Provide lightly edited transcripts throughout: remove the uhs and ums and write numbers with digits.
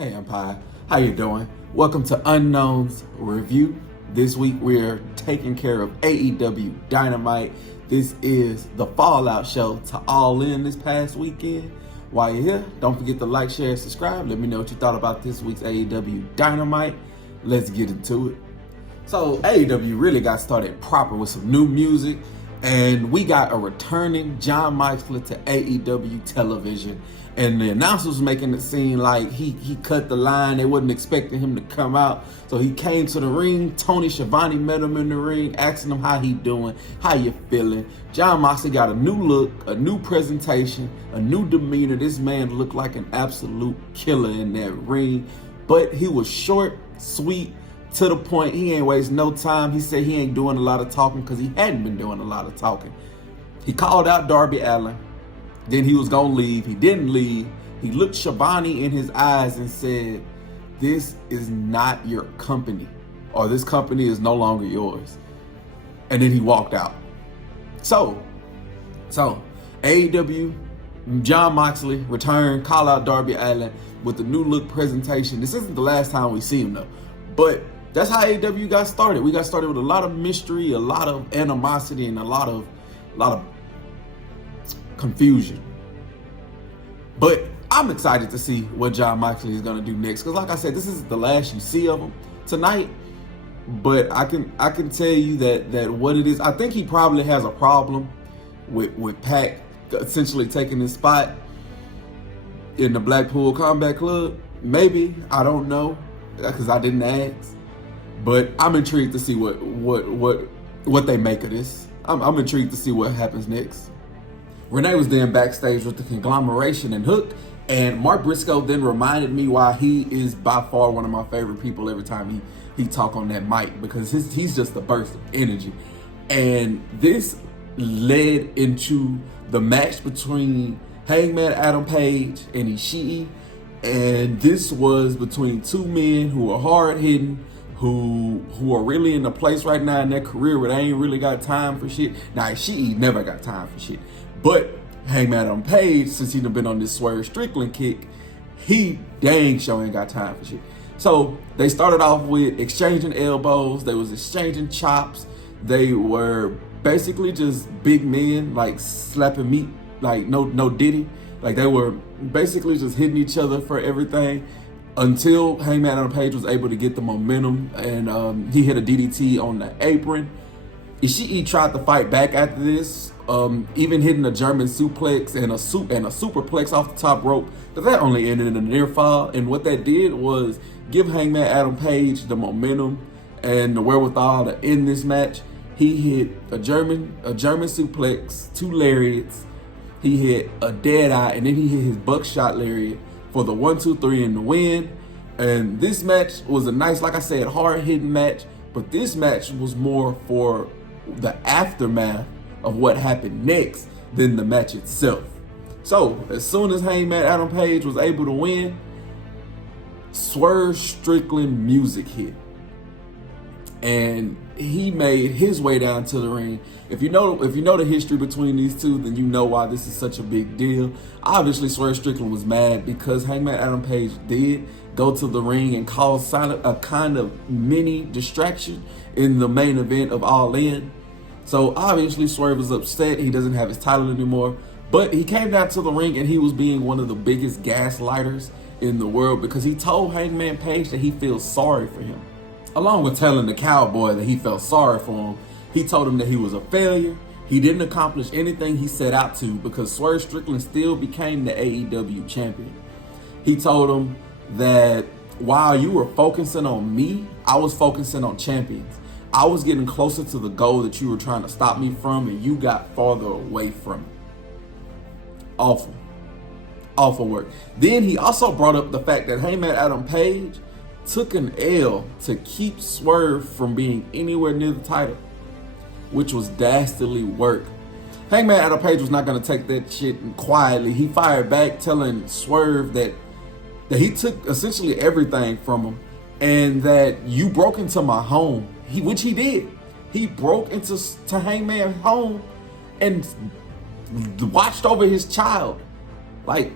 Hey Empire, how you doing? Welcome to Unknown's Review. This week we're taking care of AEW Dynamite. This is the Fallout show to All In this past weekend. While you're here, don't forget to like, share, and subscribe. Let me know what you thought about this week's AEW Dynamite. Let's get into it. So AEW really got started proper with some new music, and we got a returning Jon Moxley to AEW television. And the announcers was making it seem like he cut the line. They wasn't expecting him to come out. So he came to the ring. Tony Schiavone met him in the ring, asking him how he doing, how you feeling. Jon Moxley got a new look, a new presentation, a new demeanor. This man looked like an absolute killer in that ring. But he was short, sweet, to the point. He ain't waste no time. He said he ain't doing a lot of talking because he hadn't been doing a lot of talking. He called out Darby Allin. Then he was going to leave. He didn't leave. He looked Schiavone in his eyes and said, "This is not your company, or this company is no longer yours." And then he walked out. So AEW, Jon Moxley returned, call out Darby Allin with the new look presentation. This isn't the last time we see him though, but that's how AEW got started. We got started with a lot of mystery, a lot of animosity, and a lot of confusion. But I'm excited to see what Jon Moxley is gonna do next. Because like I said, this is the last you see of him tonight. But I can tell you that what it is, I think he probably has a problem with Pac essentially taking his spot in the Blackpool Combat Club. Maybe, I don't know, because I didn't ask. But I'm intrigued to see what they make of this. I'm intrigued to see what happens next. Renee was then backstage with the Conglomeration and Hook, and Mark Briscoe then reminded me why he is by far one of my favorite people every time he talk on that mic, because he's just a burst of energy. And this led into the match between Hangman Adam Page and Ishii, and this was between two men who are hard-hitting, who are really in a place right now in their career where they ain't really got time for shit. Now, Ishii never got time for shit. But Hangman Adam Page, since he done been on this Swerve Strickland kick, he dang sure ain't got time for shit. So they started off with exchanging elbows. They was exchanging chops. They were basically just big men, like slapping meat, like no Diddy. Like they were basically just hitting each other for everything until Hangman Adam Page was able to get the momentum, and he hit a DDT on the apron. Ishii tried to fight back after this, even hitting a German suplex and a superplex off the top rope, but that only ended in a near fall. And what that did was give Hangman Adam Page the momentum and the wherewithal to end this match. He hit a German suplex, two lariats. He hit a dead eye, and then he hit his buckshot lariat for the 1-2-3 in the win. And this match was a nice, like I said, hard-hitting match, but this match was more for the aftermath of what happened next than the match itself. So as soon as Hangman Adam Page was able to win, Swerve Strickland music hit, and he made his way down to the ring. If you know the history between these two, then you know why this is such a big deal. Obviously, Swerve Strickland was mad because Hangman Adam Page did go to the ring and cause a kind of mini distraction in the main event of All In. So obviously Swerve is upset. He doesn't have his title anymore. But he came down to the ring and he was being one of the biggest gaslighters in the world, because he told Hangman Page that he feels sorry for him. Along with telling the Cowboy that he felt sorry for him, he told him that he was a failure. He didn't accomplish anything he set out to, because Swerve Strickland still became the AEW champion. He told him that while you were focusing on me, I was focusing on champions. I was getting closer to the goal that you were trying to stop me from, and you got farther away from it. Awful work. Then he also brought up the fact that Hangman Adam Page took an L to keep Swerve from being anywhere near the title, which was dastardly work. Hangman Adam Page was not going to take that shit quietly. He fired back, telling Swerve that he took essentially everything from him, and that you broke into my home. Which he did. He broke into Hangman's home and watched over his child. Like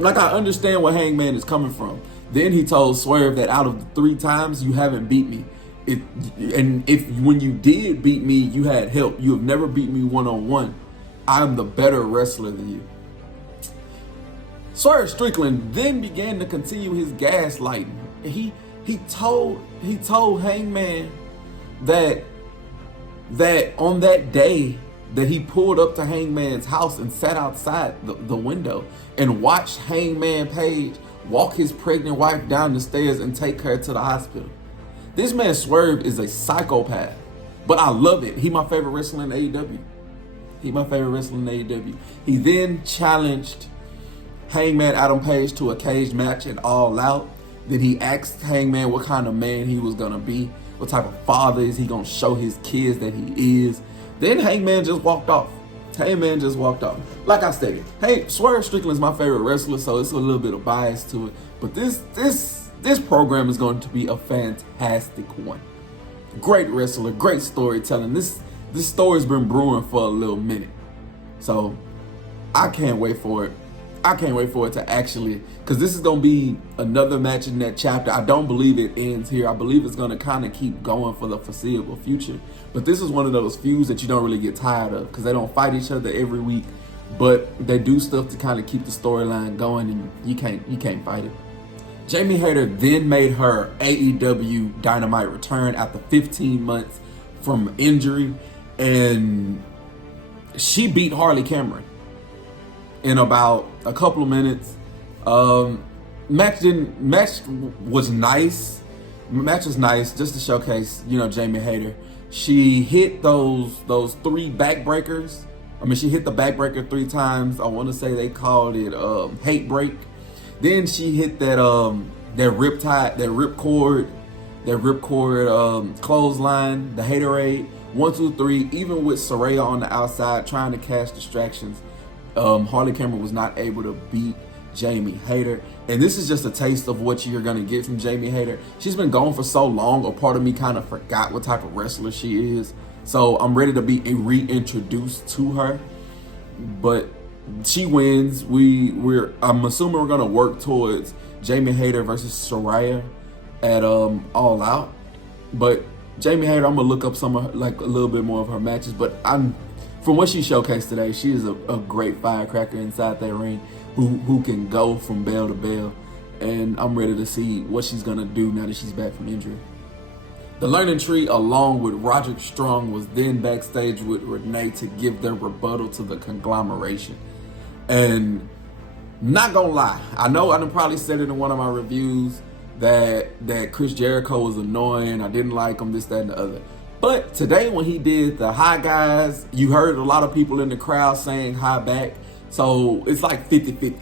I understand where Hangman is coming from. Then he told Swerve that out of the 3 times you haven't beat me, and if when you did beat me, you had help. You have never beat me one-on-one. I'm the better wrestler than you. Swerve Strickland then began to continue his gaslighting. He told Hangman that on that day that he pulled up to Hangman's house and sat outside the window and watched Hangman Page walk his pregnant wife down the stairs and take her to the hospital. This man Swerve is a psychopath, but I love it. He my favorite wrestler in AEW. He then challenged Hangman Adam Page to a cage match at All Out. Then he asked Hangman what kind of man he was gonna be, what type of father is he gonna show his kids that he is. Then Hangman just walked off. Like I stated, Swerve Strickland is my favorite wrestler, so it's a little bit of bias to it. But this program is going to be a fantastic one. Great wrestler, great storytelling. This story's been brewing for a little minute, so I can't wait for it. To actually, because this is going to be another match in that chapter. I don't believe it ends here. I believe it's going to kind of keep going for the foreseeable future. But this is one of those feuds that you don't really get tired of, because they don't fight each other every week, but they do stuff to kind of keep the storyline going, and you can't fight it. Jamie Hayter then made her AEW Dynamite return after 15 months from injury, and she beat Harley Cameron in about a couple of minutes. Match was nice. Match was nice just to showcase, Jamie Hayter. She hit those 3 backbreakers. She hit the backbreaker 3 times. I want to say they called it hate break. Then she hit that ripcord clothesline, the Haterade, 1, 2, 3. Even with Saraya on the outside trying to cast distractions, Harley Cameron was not able to beat Jamie Hayter. And this is just a taste of what you're going to get from Jamie Hayter. She's been gone for so long, a part of me kind of forgot what type of wrestler she is. So I'm ready to be reintroduced to her. But she wins. I'm assuming we're going to work towards Jamie Hayter versus Saraya at All Out. But Jamie Hayter, I'm going to look up some of her, a little bit more of her matches. But from what she showcased today, she is a great firecracker inside that ring who can go from bell to bell. And I'm ready to see what she's going to do now that she's back from injury. The Learning Tree, along with Roderick Strong, was then backstage with Renee to give their rebuttal to the conglomeration. And not gonna lie, I know I done probably said it in one of my reviews that Chris Jericho was annoying. I didn't like him, this, that, and the other. But today when he did the hi guys, you heard a lot of people in the crowd saying hi back. So it's like 50-50.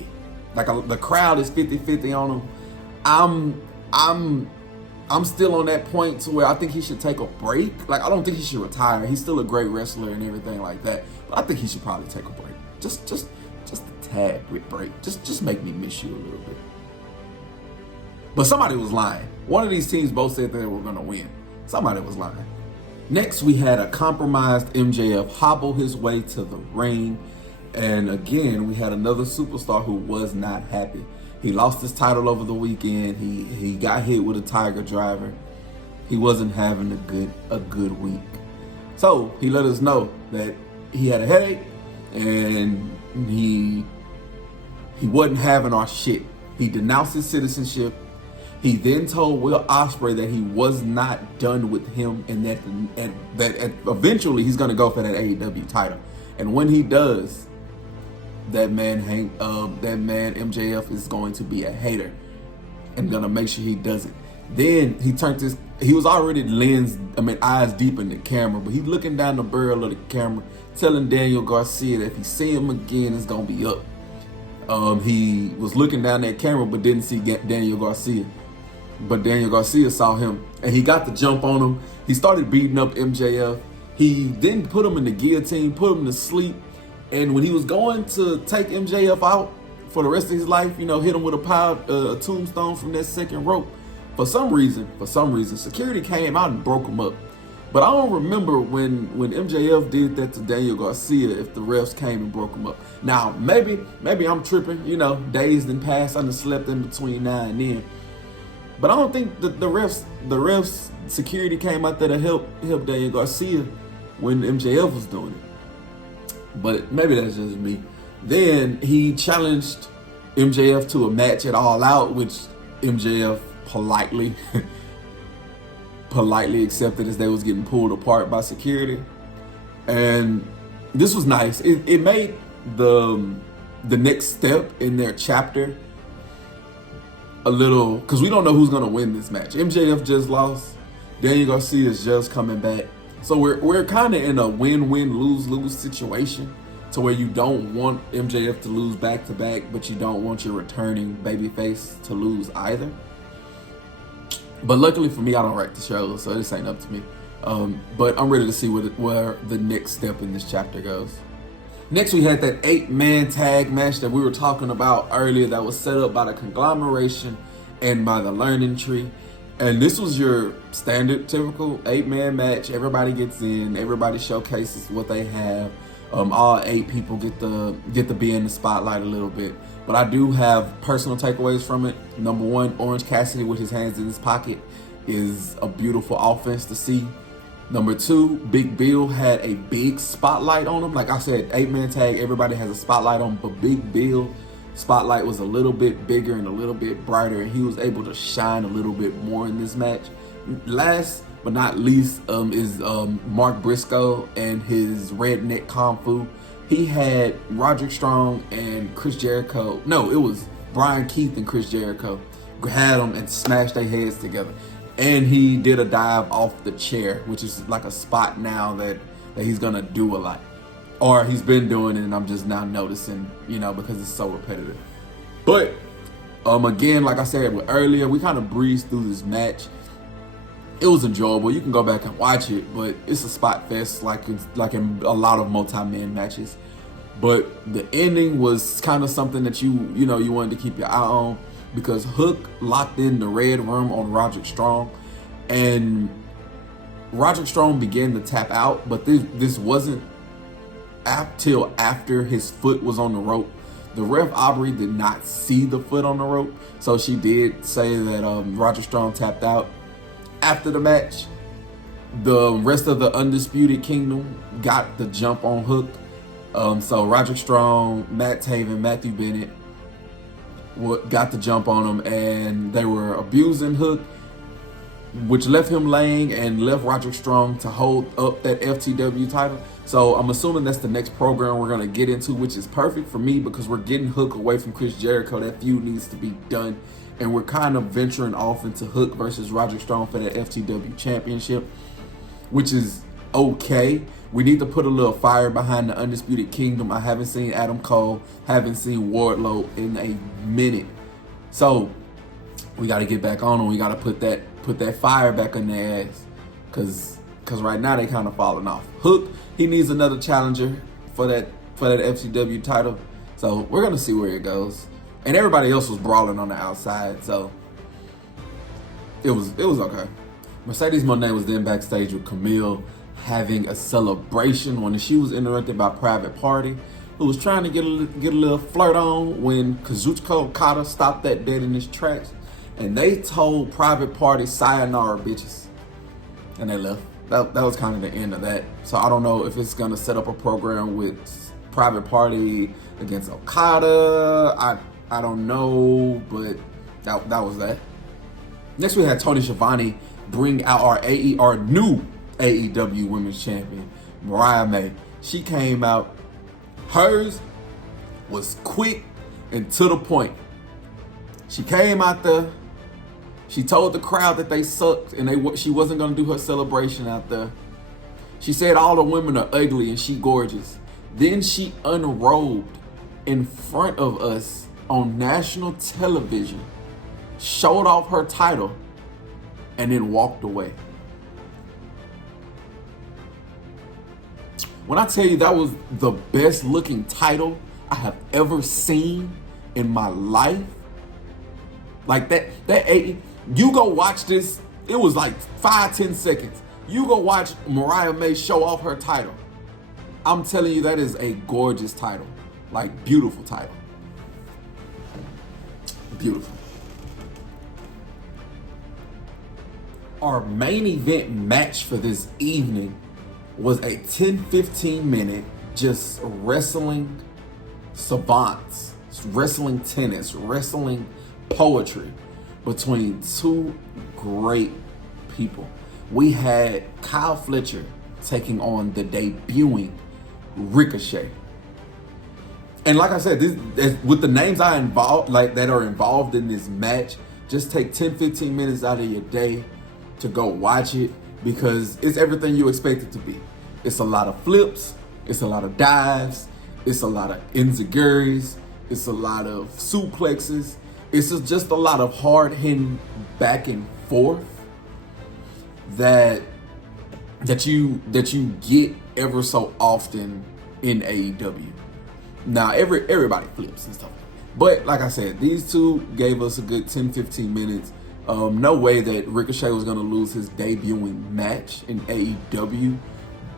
The crowd is 50-50 on him. I'm still on that point to where I think he should take a break. I don't think he should retire. He's still a great wrestler and everything like that. But I think he should probably take a break. Just a tad break. Just make me miss you a little bit. But somebody was lying. One of these teams both said they were going to win. Somebody was lying. Next, we had a compromised MJF hobble his way to the ring. And again, we had another superstar who was not happy. He lost his title over the weekend. He got hit with a Tiger Driver. He wasn't having a good week. So he let us know that he had a headache and he wasn't having our shit. He denounced his citizenship. He then told Will Ospreay that he was not done with him and that eventually he's going to go for that AEW title. And when he does, that man MJF is going to be a hater and gonna make sure he does it. Then he was already eyes deep in the camera, but he's looking down the barrel of the camera, telling Daniel Garcia that if he see him again, it's gonna be up. He was looking down that camera, but didn't see Daniel Garcia. But Daniel Garcia saw him, and he got the jump on him. He started beating up MJF. He then put him in the guillotine, put him to sleep. And when he was going to take MJF out for the rest of his life, hit him with a tombstone from that second rope. For some reason, security came out and broke him up. But I don't remember when MJF did that to Daniel Garcia, if the refs came and broke him up. Now, maybe I'm tripping, days didn't pass. I done slept in between now and then. But I don't think the refs security came out there to help Daniel Garcia when MJF was doing it. But maybe that's just me. Then he challenged MJF to a match at All Out, which MJF politely accepted as they was getting pulled apart by security. And this was nice. It made the next step in their chapter a little, because we don't know who's gonna win this match. MJF just lost. Daniel Garcia is just coming back. So we're kind of in a win-win, lose-lose situation, to where you don't want MJF to lose back-to-back, but you don't want your returning babyface to lose either. But luckily for me, I don't write the show, so this ain't up to me. But I'm ready to see where the next step in this chapter goes. Next, we had that 8-man tag match that we were talking about earlier that was set up by the conglomeration and by the learning tree. And this was your standard, typical 8-man match. Everybody gets in, everybody showcases what they have. All 8 people get to be in the spotlight a little bit. But I do have personal takeaways from it. Number 1, Orange Cassidy with his hands in his pocket is a beautiful offense to see. Number 2, Big Bill had a big spotlight on him. Like I said, 8-man tag, everybody has a spotlight on him, but Big Bill spotlight was a little bit bigger and a little bit brighter, and he was able to shine a little bit more in this match. Last but not least is Mark Briscoe and his redneck kung fu. He had Roderick Strong and Chris Jericho. No, it was Brian Keith and Chris Jericho. Had them and smashed their heads together. And he did a dive off the chair, which is like a spot now that he's gonna do a lot. Or he's been doing it and I'm just now noticing, because it's so repetitive. But again, like I said earlier, we kind of breezed through this match. It was enjoyable. You can go back and watch it, but it's a spot fest like in a lot of multi-man matches. But the ending was kind of something that you wanted to keep your eye on, because Hook locked in the red room on Roderick Strong, and Roderick Strong began to tap out, but this wasn't till after his foot was on the rope. The ref, Aubrey, did not see the foot on the rope, so she did say that Roderick Strong tapped out. After the match, the rest of the Undisputed Kingdom got the jump on Hook. So Roderick Strong, Matt Taven, Matthew Bennett got the jump on him, and they were abusing Hook, which left him laying and left Roderick Strong to hold up that FTW title. So I'm assuming that's the next program we're going to get into, which is perfect for me because we're getting Hook away from Chris Jericho. That feud needs to be done. And we're kind of venturing off into Hook versus Roderick Strong for that FTW championship, which is okay. We need to put a little fire behind the Undisputed Kingdom. I haven't seen Adam Cole, haven't seen Wardlow in a minute. So we got to get back on them. We got to put that fire back in their ass, because right now they kind of falling off. Hook, he needs another challenger for that FTW title. So we're gonna see where it goes. And everybody else was brawling on the outside, so it was okay. Mercedes Moné was then backstage with Camille having a celebration when she was interrupted by Private Party, who was trying to get a little flirt on when Kazuchika Okada stopped that dead in his tracks, and they told Private Party sayonara, bitches, and they left. That was kind of the end of that. So I don't know if it's gonna set up a program with Private Party against Okada. I don't know, but that was that. Next, we had Tony Schiavone bring out our new AEW Women's Champion, Mariah May. She came out. Hers was quick and to the point. She came out there. She told the crowd that they sucked and she wasn't going to do her celebration out there. She said all the women are ugly and she gorgeous. Then she unrobed in front of us on national television, showed off her title, and then walked away. When I tell you that was the best looking title I have ever seen in my life, like that you go watch this, it was like 5-10 seconds. You go watch Mariah May show off her title. I'm telling you, that is a gorgeous title, like beautiful title. Beautiful. Our main event match for this evening was a 10-15 minute just wrestling savants, wrestling tennis, wrestling poetry between two great people. We had Kyle Fletcher taking on the debuting Ricochet. And like I said, with the names that are involved in this match, just take 10-15 minutes out of your day to go watch it, because it's everything you expect it to be. It's a lot of flips, it's a lot of dives, it's a lot of enziguris, it's a lot of suplexes. It's just a lot of hard hitting back and forth that you get ever so often in AEW. Now everybody flips and stuff, but like I said, these two gave us a good 10-15 minutes. No way that Ricochet was going to lose his debuting match in AEW,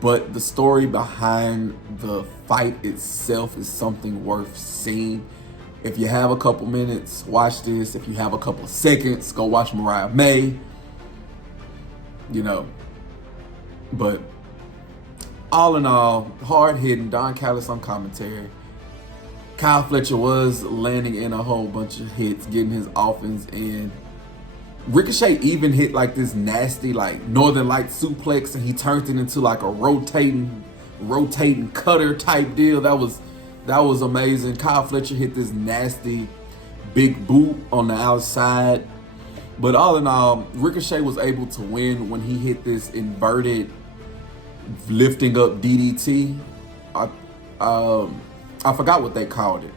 but the story behind the fight itself is something worth seeing. If you have a couple minutes, watch this. If you have a couple of seconds, go watch Mariah May. But all in all, hard hitting. Don Callis on commentary. Kyle Fletcher was landing in a whole bunch of hits, getting his offense in. Ricochet even hit like this nasty like Northern Light suplex, and he turned it into like a rotating cutter type deal. That was amazing. Kyle Fletcher hit this nasty big boot on the outside. But all in all, Ricochet was able to win when he hit this inverted lifting up DDT. I forgot what they called it.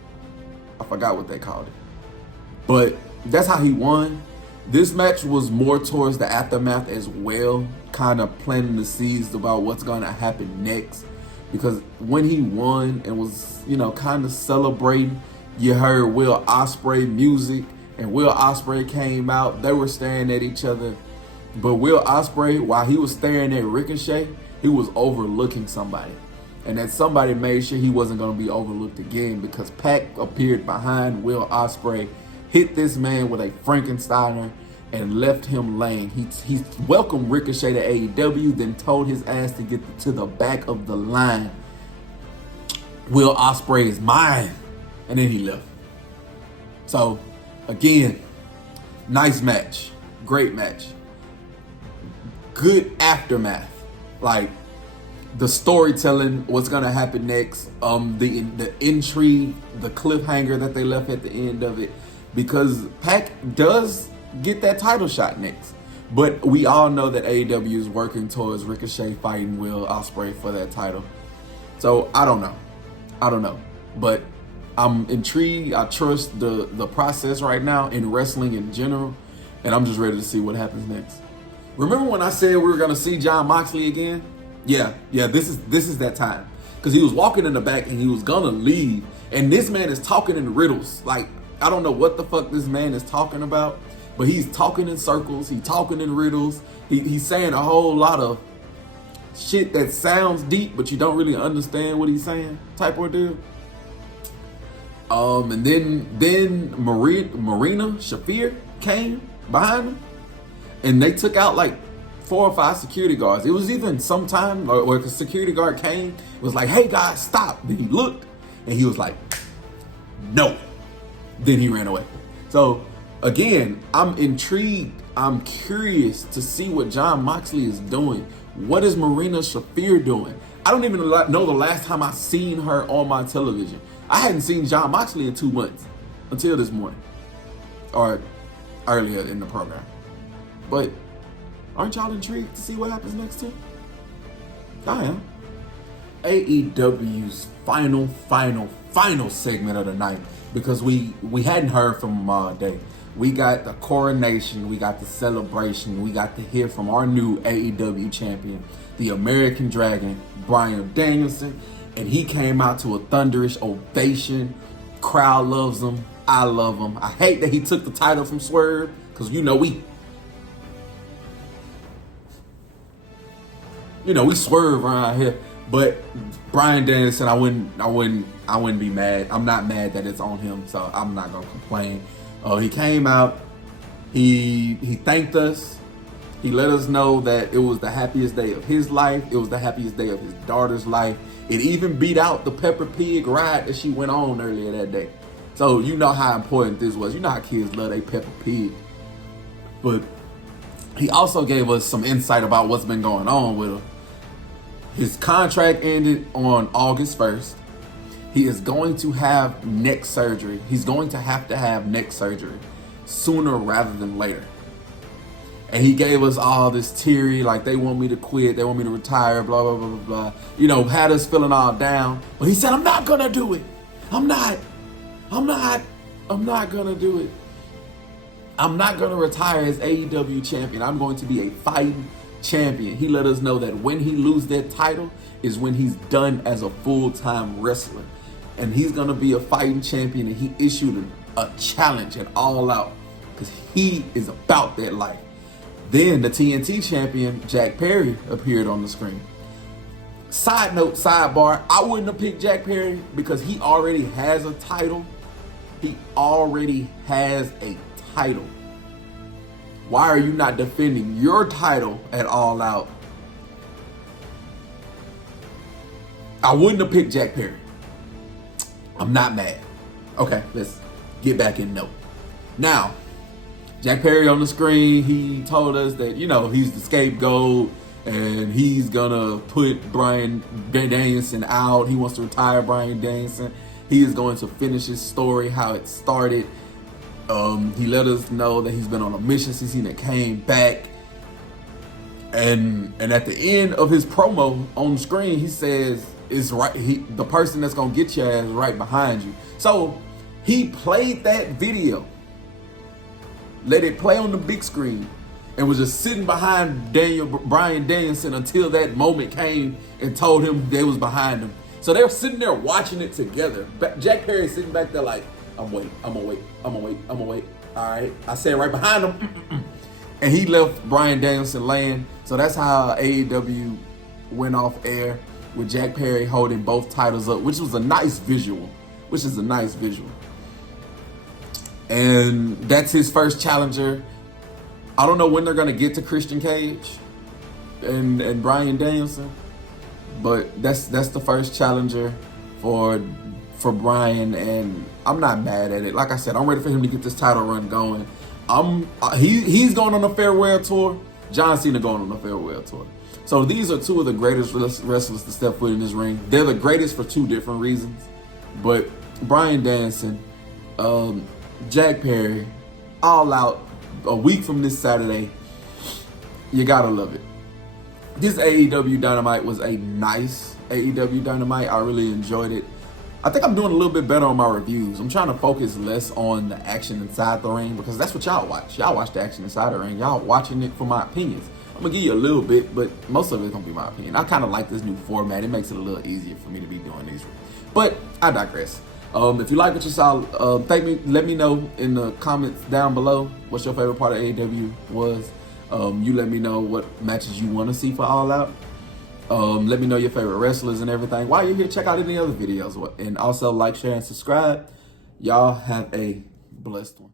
But that's how he won. This match was more towards the aftermath as well, kind of planting the seeds about what's going to happen next. Because when he won and was, kind of celebrating, you heard Will Ospreay music, and Will Ospreay came out. They were staring at each other. But Will Ospreay, while he was staring at Ricochet, he was overlooking somebody. And that somebody made sure he wasn't going to be overlooked again, because Pac appeared behind Will Ospreay, hit this man with a Frankensteiner, and left him laying. He welcomed Ricochet to AEW, then told his ass to get to the back of the line. Will Ospreay is mine. And then he left. So, again, nice match. Great match. Good aftermath. Like, the storytelling, what's going to happen next, the intrigue, the cliffhanger that they left at the end of it. Because Pac does get that title shot next. But we all know that AEW is working towards Ricochet fighting Will Ospreay for that title. So I don't know. But I'm intrigued. I trust the process right now in wrestling in general. And I'm just ready to see what happens next. Remember when I said we were going to see Jon Moxley again? Yeah, this is that time. Because he was walking in the back and he was going to leave. And this man is talking in riddles. Like, I don't know what the fuck this man is talking about. But he's talking in circles. He's talking in riddles. He's saying a whole lot of shit that sounds deep, but you don't really understand what he's saying, type ordeal. And then Marina Shafir came behind him, and they took out like 4 or 5 security guards. It was even sometime where the security guard came, was like, "Hey guys, stop!" Then he looked, and he was like, "No." Then he ran away. So again, I'm intrigued. I'm curious to see what Jon Moxley is doing. What is Marina Shafir doing? I don't even know the last time I seen her on my television. I hadn't seen Jon Moxley in 2 months until this morning or earlier in the program. But aren't y'all intrigued to see what happens next too? I am. AEW's final segment of the night, because we hadn't heard from them all day. We got the coronation, we got the celebration, we got to hear from our new AEW champion, the American Dragon, Bryan Danielson, and he came out to a thunderous ovation. Crowd loves him. I love him. I hate that he took the title from Swerve, because we swerve around here. But Bryan Danielson, I wouldn't be mad. I'm not mad that it's on him, so I'm not gonna complain. He came out, he thanked us, He let us know that it was the happiest day of his life. It was the happiest day of his daughter's life. It even beat out the Peppa Pig ride that she went on earlier that day. So you know how important this was. You know how kids love their Peppa Pig. But he also gave us some insight about what's been going on with him. His contract ended on August 1st. He is going to have neck surgery. He's going to have neck surgery sooner rather than later. And he gave us all this teary, like they want me to quit, they want me to retire, blah, blah, blah, blah, blah. You know, had us feeling all down. But he said, I'm not gonna do it. I'm not gonna do it. I'm not gonna retire as AEW champion. I'm going to be a fighting champion. He let us know that when he loses that title is when he's done as a full-time wrestler. And he's gonna be a fighting champion, and he issued a challenge at All Out because he is about that life. Then the TNT champion, Jack Perry, appeared on the screen. Side note, sidebar, I wouldn't have picked Jack Perry because he already has a title. He already has a title. Why are you not defending your title at All Out? I wouldn't have picked Jack Perry. I'm not mad. Okay, let's get back in note. Now, Jack Perry on the screen, he told us that, you know, he's the scapegoat and he's gonna put Bryan Danielson out. He wants to retire Bryan Danielson. He is going to finish his story, how it started. He let us know that he's been on a mission since he came back. And at the end of his promo on the screen, he says, "It's right. The person that's gonna get your ass right behind you." So he played that video, let it play on the big screen, and was just sitting behind Bryan Danielson until that moment came and told him they was behind him. So they were sitting there watching it together. Jack Perry sitting back there like, I'm gonna wait. All right, I said right behind him. And he left Bryan Danielson laying. So that's how AEW went off air with Jack Perry holding both titles up, which is a nice visual. And that's his first challenger. I don't know when they're gonna get to Christian Cage and Bryan Danielson, but that's the first challenger for Bryan, and I'm not mad at it. Like I said, I'm ready for him to get this title run going. He's going on a farewell tour. John Cena going on a farewell tour. So these are two of the greatest wrestlers to step foot in this ring. They're the greatest for two different reasons. But Bryan Danielson, Jack Perry, All Out, a week from this Saturday. You gotta love it. This AEW Dynamite was a nice AEW Dynamite. I really enjoyed it. I think I'm doing a little bit better on my reviews. I'm trying to focus less on the action inside the ring because that's what y'all watch. Y'all watch the action inside the ring. Y'all watching it for my opinions. I'm gonna give you a little bit, but most of it's gonna be my opinion. I kind of like this new format. It makes it a little easier for me to be doing these. But I digress. If you like what you saw, let me know in the comments down below what your favorite part of AEW was. You let me know what matches you want to see for All Out. Let me know your favorite wrestlers and everything. While you're here, check out any other videos. And also like, share, and subscribe. Y'all have a blessed one.